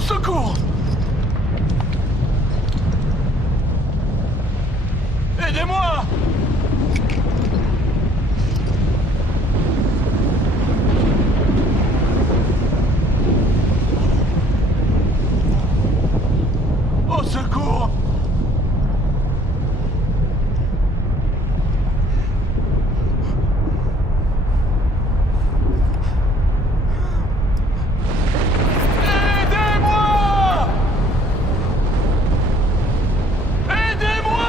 Au secours! Aidez-moi! Au secours! Aidez-moi! Aidez-moi!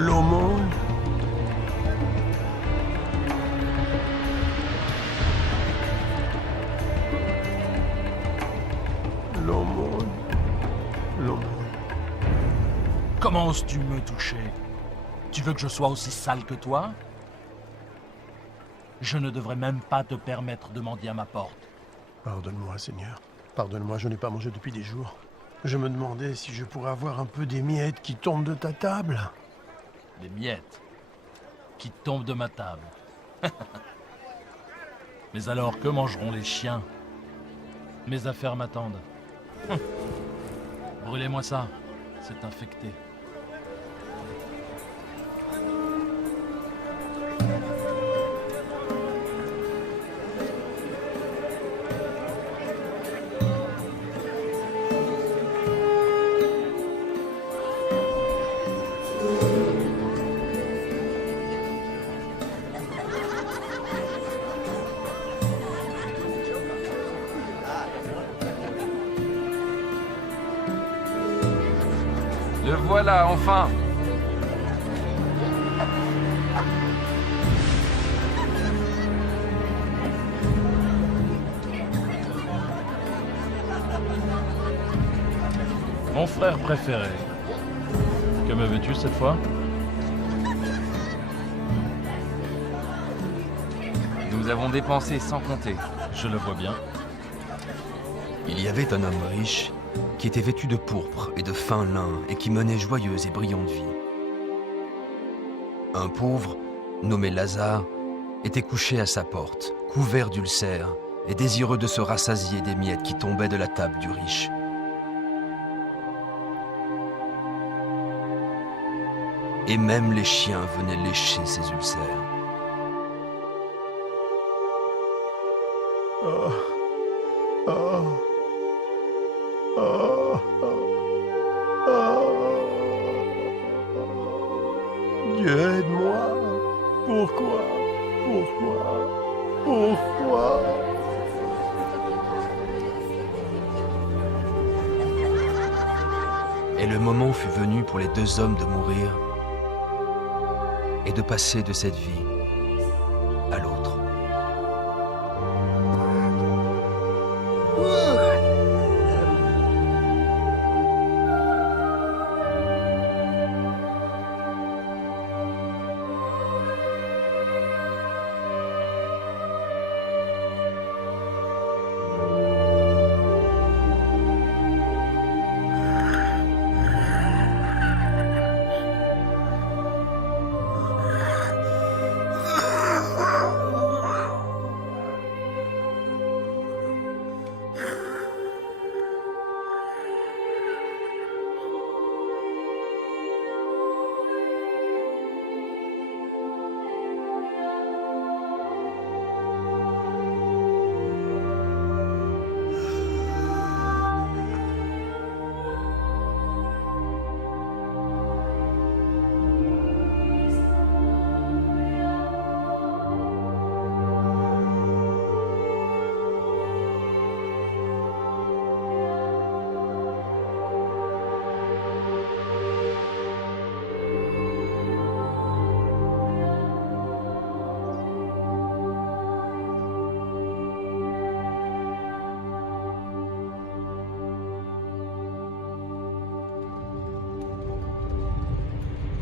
L'aumône. L'aumône. L'aumône. Comment oses-tu me toucher? Tu veux que je sois aussi sale que toi? Je ne devrais même pas te permettre de mendier à ma porte. Pardonne-moi, Seigneur. Pardonne-moi, je n'ai pas mangé depuis des jours. Je me demandais si je pourrais avoir un peu des miettes qui tombent de ta table. Des miettes qui tombent de ma table. Mais alors, que mangeront les chiens? Mes affaires m'attendent. Brûlez-moi ça, c'est infecté. Le voilà, enfin! Mon frère préféré. Que me veux-tu cette fois? Nous avons dépensé sans compter. Je le vois bien. Il y avait un homme riche qui était vêtu de pourpre et de fin lin et qui menait joyeuse et brillante vie. Un pauvre, nommé Lazare, était couché à sa porte, couvert d'ulcères et désireux de se rassasier des miettes qui tombaient de la table du riche. Et même les chiens venaient lécher ses ulcères. Oh. Oh. Oh. Oh. Dieu, aide-moi. Pourquoi? Pourquoi? Pourquoi? Et le moment fut venu pour les deux hommes de mourir et de passer de cette vie à l'autre.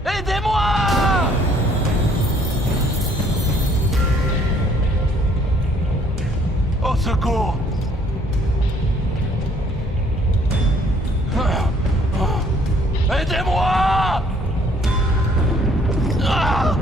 Aidez-moi! Au secours! Aidez-moi! Ah!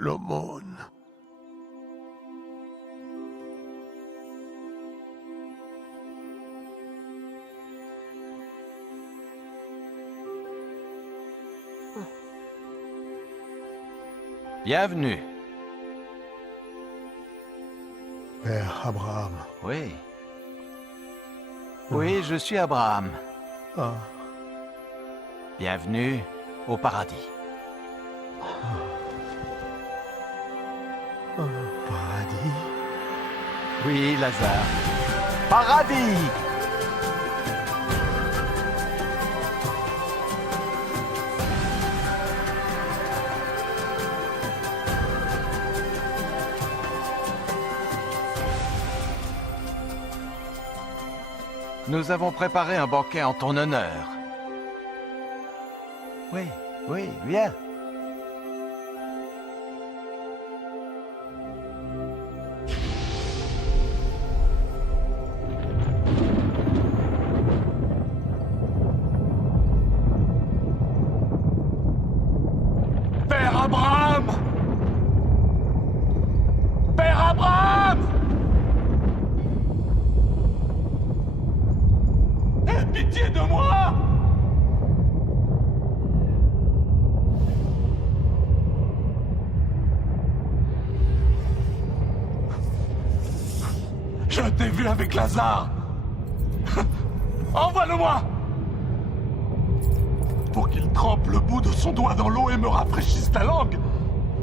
L'aumône. Bienvenue. Père Abraham. Oui. Oui, je suis Abraham. Ah, Bienvenue au paradis. paradis. Oui, Lazare. Paradis! Nous avons préparé un banquet en ton honneur. Oui, oui, viens. Père Abraham! Père Abraham! Aie pitié de moi! Je t'ai vu avec Lazare! Envoie-le-moi! Pour qu'il trempe le bout de son doigt dans l'eau et me rafraîchisse la langue!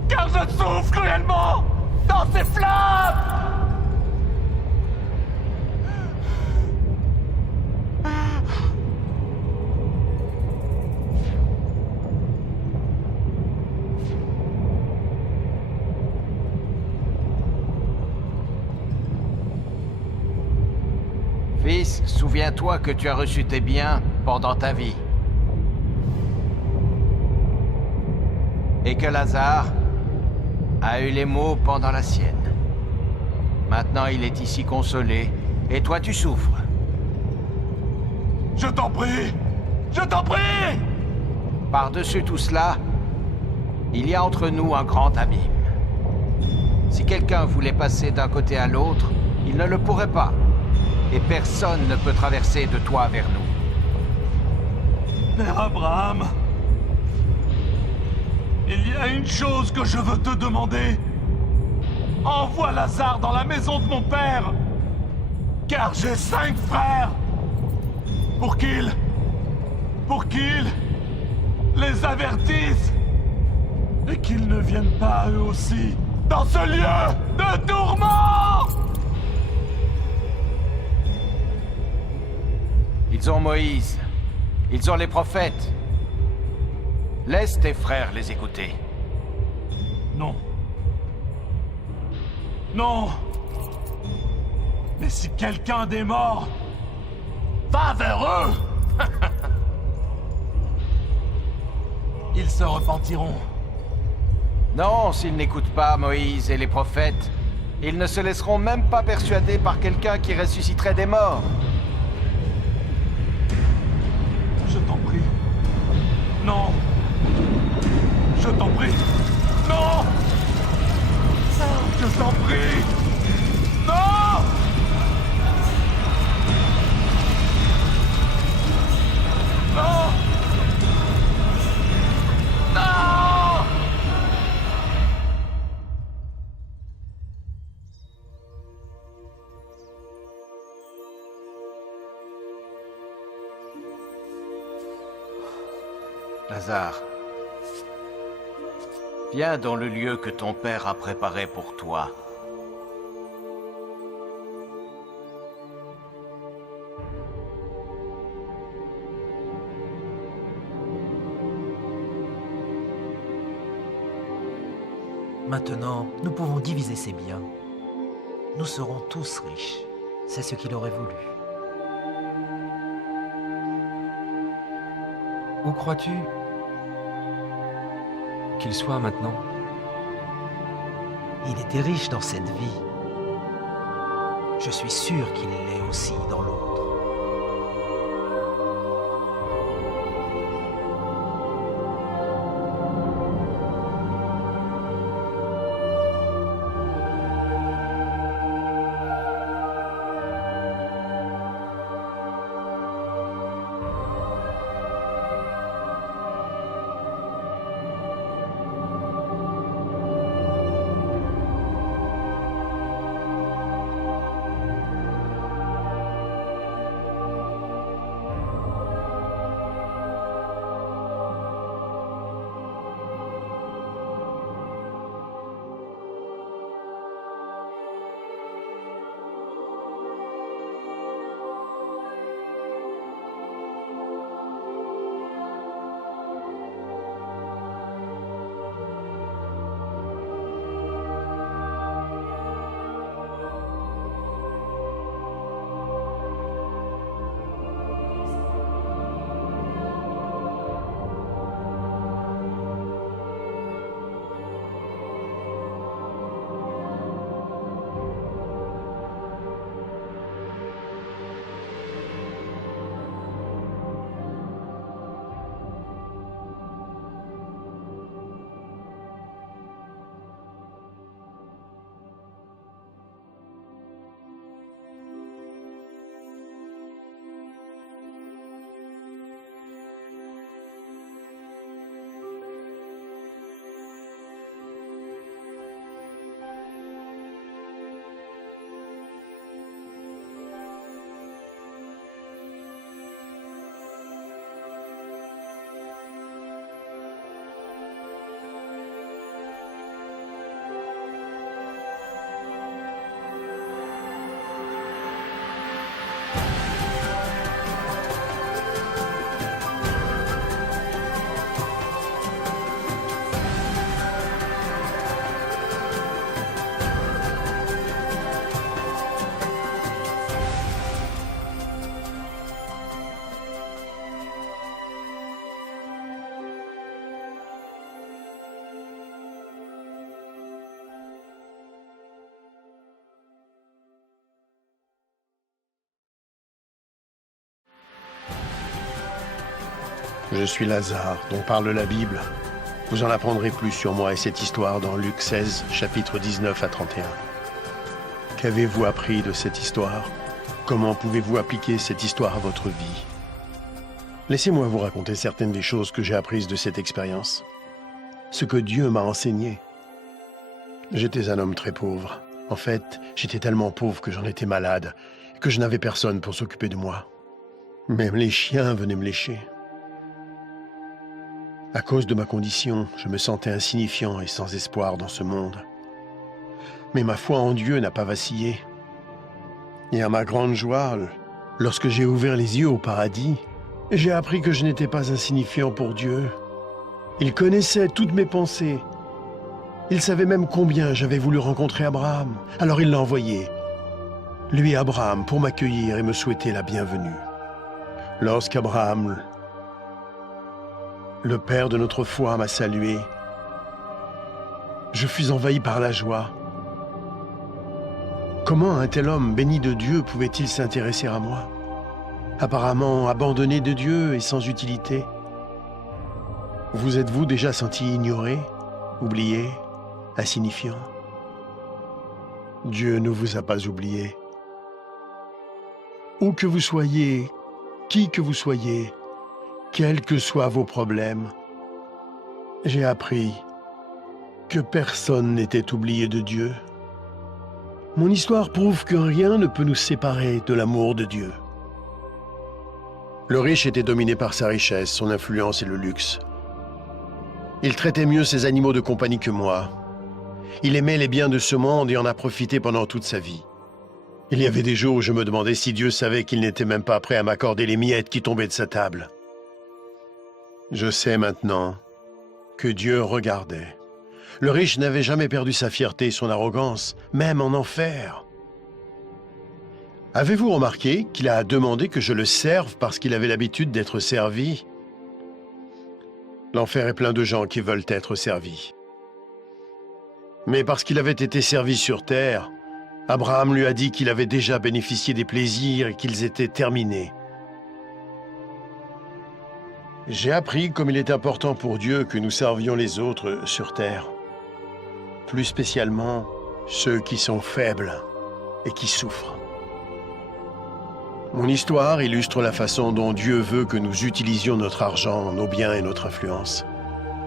Car je souffre cruellement dans ces flammes! Fils, souviens-toi que tu as reçu tes biens pendant ta vie. Et que Lazare a eu les maux pendant la sienne. Maintenant, il est ici consolé, et toi tu souffres. Je t'en prie! Je t'en prie! Par-dessus tout cela, il y a entre nous un grand abîme. Si quelqu'un voulait passer d'un côté à l'autre, il ne le pourrait pas. Et personne ne peut traverser de toi vers nous. Père Abraham, il y a une chose que je veux te demander. Envoie Lazare dans la maison de mon père, car j'ai 5 frères, pour qu'ils les avertissent et qu'ils ne viennent pas eux aussi dans ce lieu de tourment. Ils ont Moïse. Ils ont les prophètes. Laisse tes frères les écouter. Non. Non. Mais si quelqu'un des morts va vers eux, ils se repentiront. Non, s'ils n'écoutent pas Moïse et les prophètes, ils ne se laisseront même pas persuader par quelqu'un qui ressusciterait des morts. Je t'en prie. Non. Je t'en prie. Non. Je t'en prie. Non. Non. Non. Lazare, viens dans le lieu que ton père a préparé pour toi. Maintenant, nous pouvons diviser ses biens. Nous serons tous riches. C'est ce qu'il aurait voulu. Où crois-tu qu'il soit maintenant? Il était riche dans cette vie. Je suis sûr qu'il l'est aussi dans l'autre. Je suis Lazare, dont parle la Bible. Vous en apprendrez plus sur moi et cette histoire dans Luc 16, chapitres 19 à 31. Qu'avez-vous appris de cette histoire? Comment pouvez-vous appliquer cette histoire à votre vie? Laissez-moi vous raconter certaines des choses que j'ai apprises de cette expérience. Ce que Dieu m'a enseigné. J'étais un homme très pauvre. En fait, j'étais tellement pauvre que j'en étais malade, que je n'avais personne pour s'occuper de moi. Même les chiens venaient me lécher. À cause de ma condition, je me sentais insignifiant et sans espoir dans ce monde. Mais ma foi en Dieu n'a pas vacillé. Et à ma grande joie, lorsque j'ai ouvert les yeux au paradis, j'ai appris que je n'étais pas insignifiant pour Dieu. Il connaissait toutes mes pensées. Il savait même combien j'avais voulu rencontrer Abraham. Alors il l'a envoyé, lui Abraham, pour m'accueillir et me souhaiter la bienvenue. Lorsqu'Abraham, le père de notre foi, m'a salué, je fus envahi par la joie. Comment un tel homme béni de Dieu pouvait-il s'intéresser à moi? Apparemment abandonné de Dieu et sans utilité. Vous êtes-vous déjà senti ignoré, oublié, insignifiant? Dieu ne vous a pas oublié. Où que vous soyez, qui que vous soyez, quels que soient vos problèmes, j'ai appris que personne n'était oublié de Dieu. Mon histoire prouve que rien ne peut nous séparer de l'amour de Dieu. Le riche était dominé par sa richesse, son influence et le luxe. Il traitait mieux ses animaux de compagnie que moi. Il aimait les biens de ce monde et en a profité pendant toute sa vie. Il y avait des jours où je me demandais si Dieu savait qu'il n'était même pas prêt à m'accorder les miettes qui tombaient de sa table. Je sais maintenant que Dieu regardait. Le riche n'avait jamais perdu sa fierté et son arrogance, même en enfer. Avez-vous remarqué qu'il a demandé que je le serve parce qu'il avait l'habitude d'être servi? L'enfer est plein de gens qui veulent être servis. Mais parce qu'il avait été servi sur terre, Abraham lui a dit qu'il avait déjà bénéficié des plaisirs et qu'ils étaient terminés. J'ai appris comme il est important pour Dieu que nous servions les autres sur terre. Plus spécialement, ceux qui sont faibles et qui souffrent. Mon histoire illustre la façon dont Dieu veut que nous utilisions notre argent, nos biens et notre influence.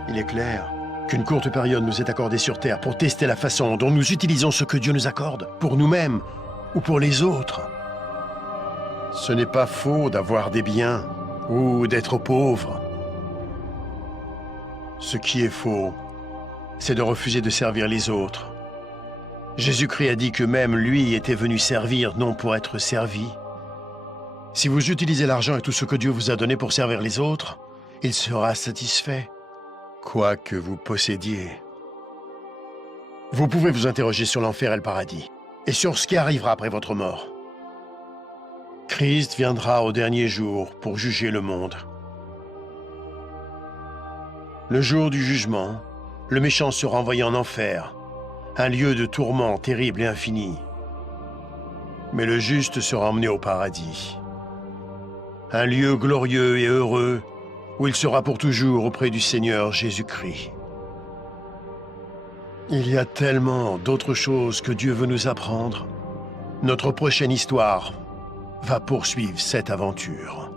Il est clair qu'une courte période nous est accordée sur terre pour tester la façon dont nous utilisons ce que Dieu nous accorde, pour nous-mêmes ou pour les autres. Ce n'est pas faux d'avoir des biens ou d'être pauvre. Ce qui est faux, c'est de refuser de servir les autres. Jésus-Christ a dit que même lui était venu servir, non pour être servi. Si vous utilisez l'argent et tout ce que Dieu vous a donné pour servir les autres, il sera satisfait, quoi que vous possédiez. Vous pouvez vous interroger sur l'enfer et le paradis, et sur ce qui arrivera après votre mort. Christ viendra au dernier jour pour juger le monde. Le jour du jugement, le méchant sera envoyé en enfer, un lieu de tourment terrible et infini. Mais le juste sera emmené au paradis, un lieu glorieux et heureux où il sera pour toujours auprès du Seigneur Jésus-Christ. Il y a tellement d'autres choses que Dieu veut nous apprendre. Notre prochaine histoire va poursuivre cette aventure.